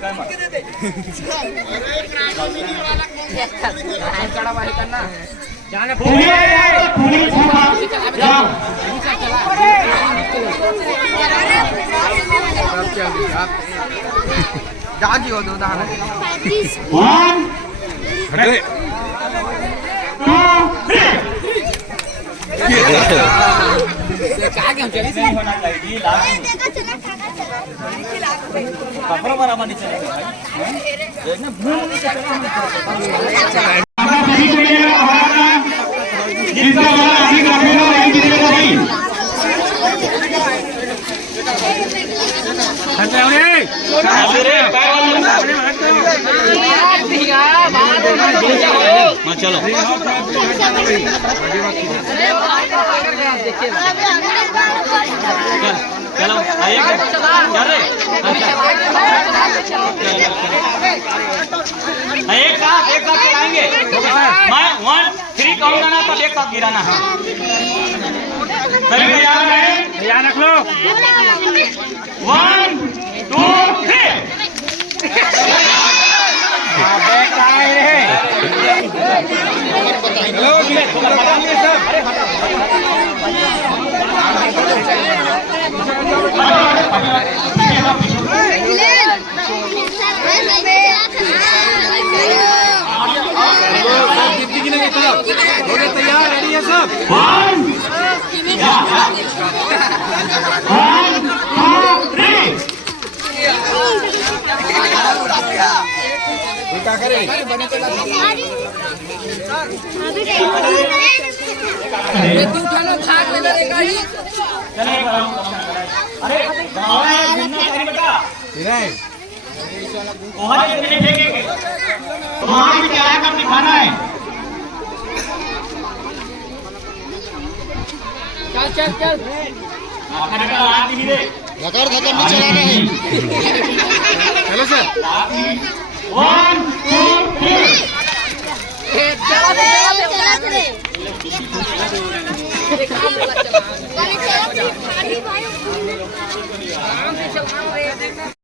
काय मग जागी हो दो दाना कपड़ा बराबर नहीं चलेगा चलो चलो आइए एक साथ चलाएंगे। मैं 1 3 कहूँगा ना तब एक साथ गिराना है। सभी तैयार हैं? तैयार रख लो। 1 2 3 तैयार रेडी है सब 1 क्या करें तू खाना भाग ले लेगा ही अरे बेटा वहां से फेंकेंगे तो वहां भी चला कर दिखाना है। चल चल धकर धकर नहीं चलाना है। चलो सर 1 2 3 चला